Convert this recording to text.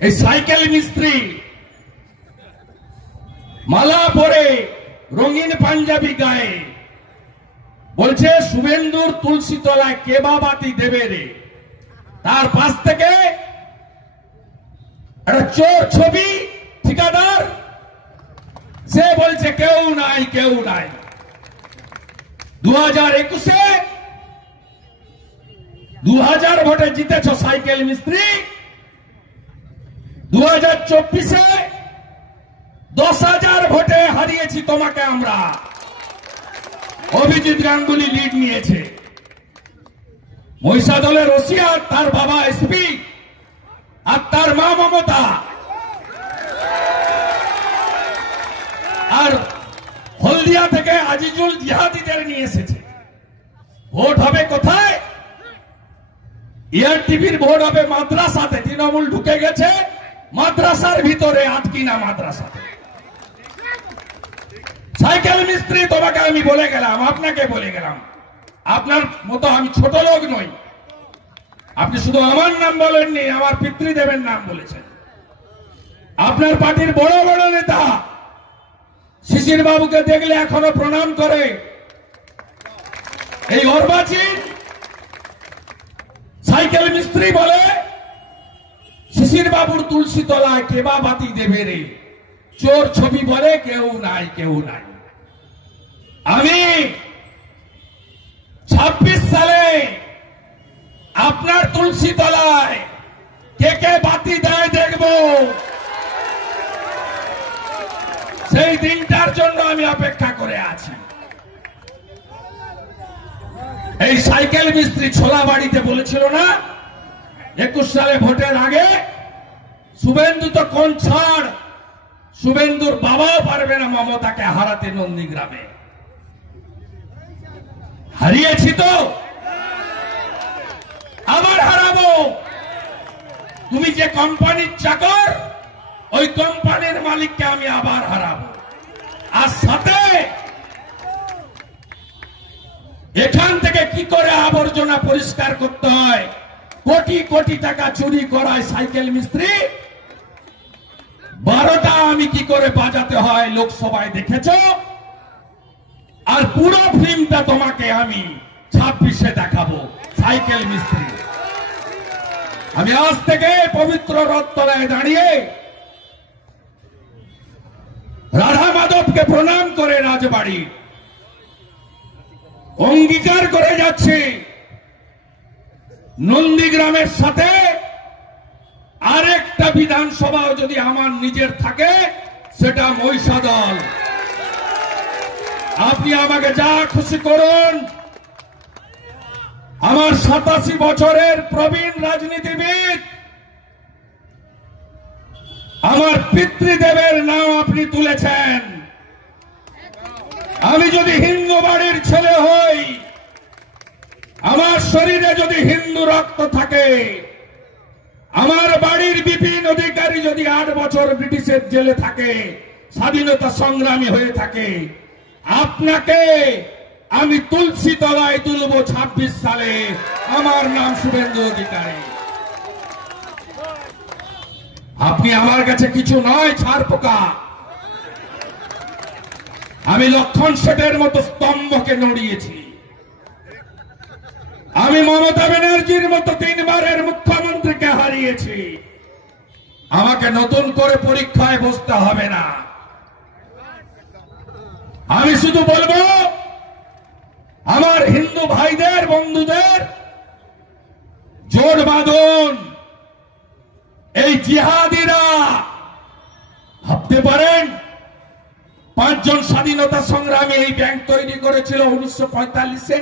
এই সাইকেল মিস্ত্রি মালা পরে রঙিন পাঞ্জাবি গায়ে বলছে শুভেন্দুর তুলসী তলায় কেবা বাতি দেবে রে। তার পাশ থেকে একটা চোর ছবি ঠিকাদার, সে বলছে কেউ নাই কেউ নাই। 2021-এ 2000 ভোটে জিতেছ সাইকেল মিস্ত্রি, 2024-এ 10,000 ভোটে হারিয়েছি তোমাকে আমরা। অভিজিৎ গাঙ্গুলি লিড নিয়েছে। মহিষাদলের রসিয়া, তার বাবা এসপি আর তার মা মমতা, আর হলদিয়া থেকে আজিজুল জিহাদিদের নিয়ে এসেছে। ভোট হবে কোথায়? টিভির ভোট হবে মাদ্রাসাতে। তৃণমূল ঢুকে গেছে মাদ্রাসার ভিতরে, আটকিনা মাদ্রাসাতে। সাইকেল মিস্ত্রি তোমাকে আমি বলে গেলাম, আপনাকে বলে গেলাম, আপনার মতো আমি ছোট লোক নই। আপনি শুধু আমার নাম বলেননি, আমার পিতৃদেবের নাম বলেছেন। আপনার পার্টির বড় বড় নেতা শিশির বাবুকে দেখলে এখনো প্রণাম করে। এই অর্বাচীন সাইকেল মিস্ত্রি বলে শিশির বাবুর তুলসী তলায় কেবা বাতি দেবে রে। চোর ছবি বলে কেউ নাই কেউ নাই। আমি 26 সালে আপনার তুলসী তলায় কে কে বাতি দেয় দেখব। সেই দিনটার জন্য আমি অপেক্ষা করে আছি। এই সাইকেল মিস্ত্রি ছোলা বাড়িতে বলেছিল না 21 সালে ভোটের আগে, শুভেন্দু তো কোন ছাড়, শুভেন্দুর বাবাও পারবে না মমতাকে হারাতে নন্দীগ্রামে। হারিয়েছি তো, আবার হারাবো। তুমি যে কোম্পানির চাকর, ওই কোম্পানির মালিককে আমি আবার হারাবো। আর সাথে এখান থেকে কি করে আবর্জনা পরিষ্কার করতে হয়, কোটি কোটি টাকা চুরি করায় সাইকেল মিস্ত্রি, 12টা আমি কি করে বাজাতে হয় লোকসভায় দেখেছ। আর পুরো ফিল্মটা তোমাকে আমি 26-এ দেখাবো। সাইকেল মিস্ত্রি, আমি আজ থেকে পবিত্র রথতলায় দাঁড়িয়ে রাধা মাধবকে প্রণাম করে রাজবাড়ি অঙ্গীকার করে যাচ্ছে, নন্দীগ্রামের সাথে আরেকটা বিধানসভা যদি আমার নিজের থাকে, সেটা মহিষাদল। আপনি আমাকে যা খুশি করুন। আমার 87 বছরের প্রবীণ রাজনীতিবিদ, আমার পিতৃদেবের নাম আপনি তুলেছেন। আমি যদি হিন্দু বাড়ির ছেলে হই, আমার শরীরে যদি হিন্দু রক্ত থাকে, আমার বাড়ির বিপিন অধিকারী যদি 8 বছর ব্রিটিশের জেলে থাকে, স্বাধীনতা সংগ্রামী হয়ে থাকে, আপনাকে আমি তুলসী তলায় তুলব 26 সালে। আমার নাম শুভেন্দু অধিকারী। আপনি আমার কাছে কিছু নয়, ছাড় পোকা। আমি লক্ষণ শেঠের মতো স্তম্ভকে নড়িয়েছি। আমি মমতা ব্যানার্জির মতো 3 বারের মুখ্যমন্ত্রীকে হারিয়েছি। আমাকে নতুন করে পরীক্ষায় বসতে হবে না। আমি শুধু বলবো, আমার হিন্দু ভাইদের বন্ধুদের জোট বাঁধুন। এই জিহাদিরা ভাবতে পারেন 5 জন স্বাধীনতা সংগ্রামী এই ব্যাংক তৈরি করেছিল 1945-এ।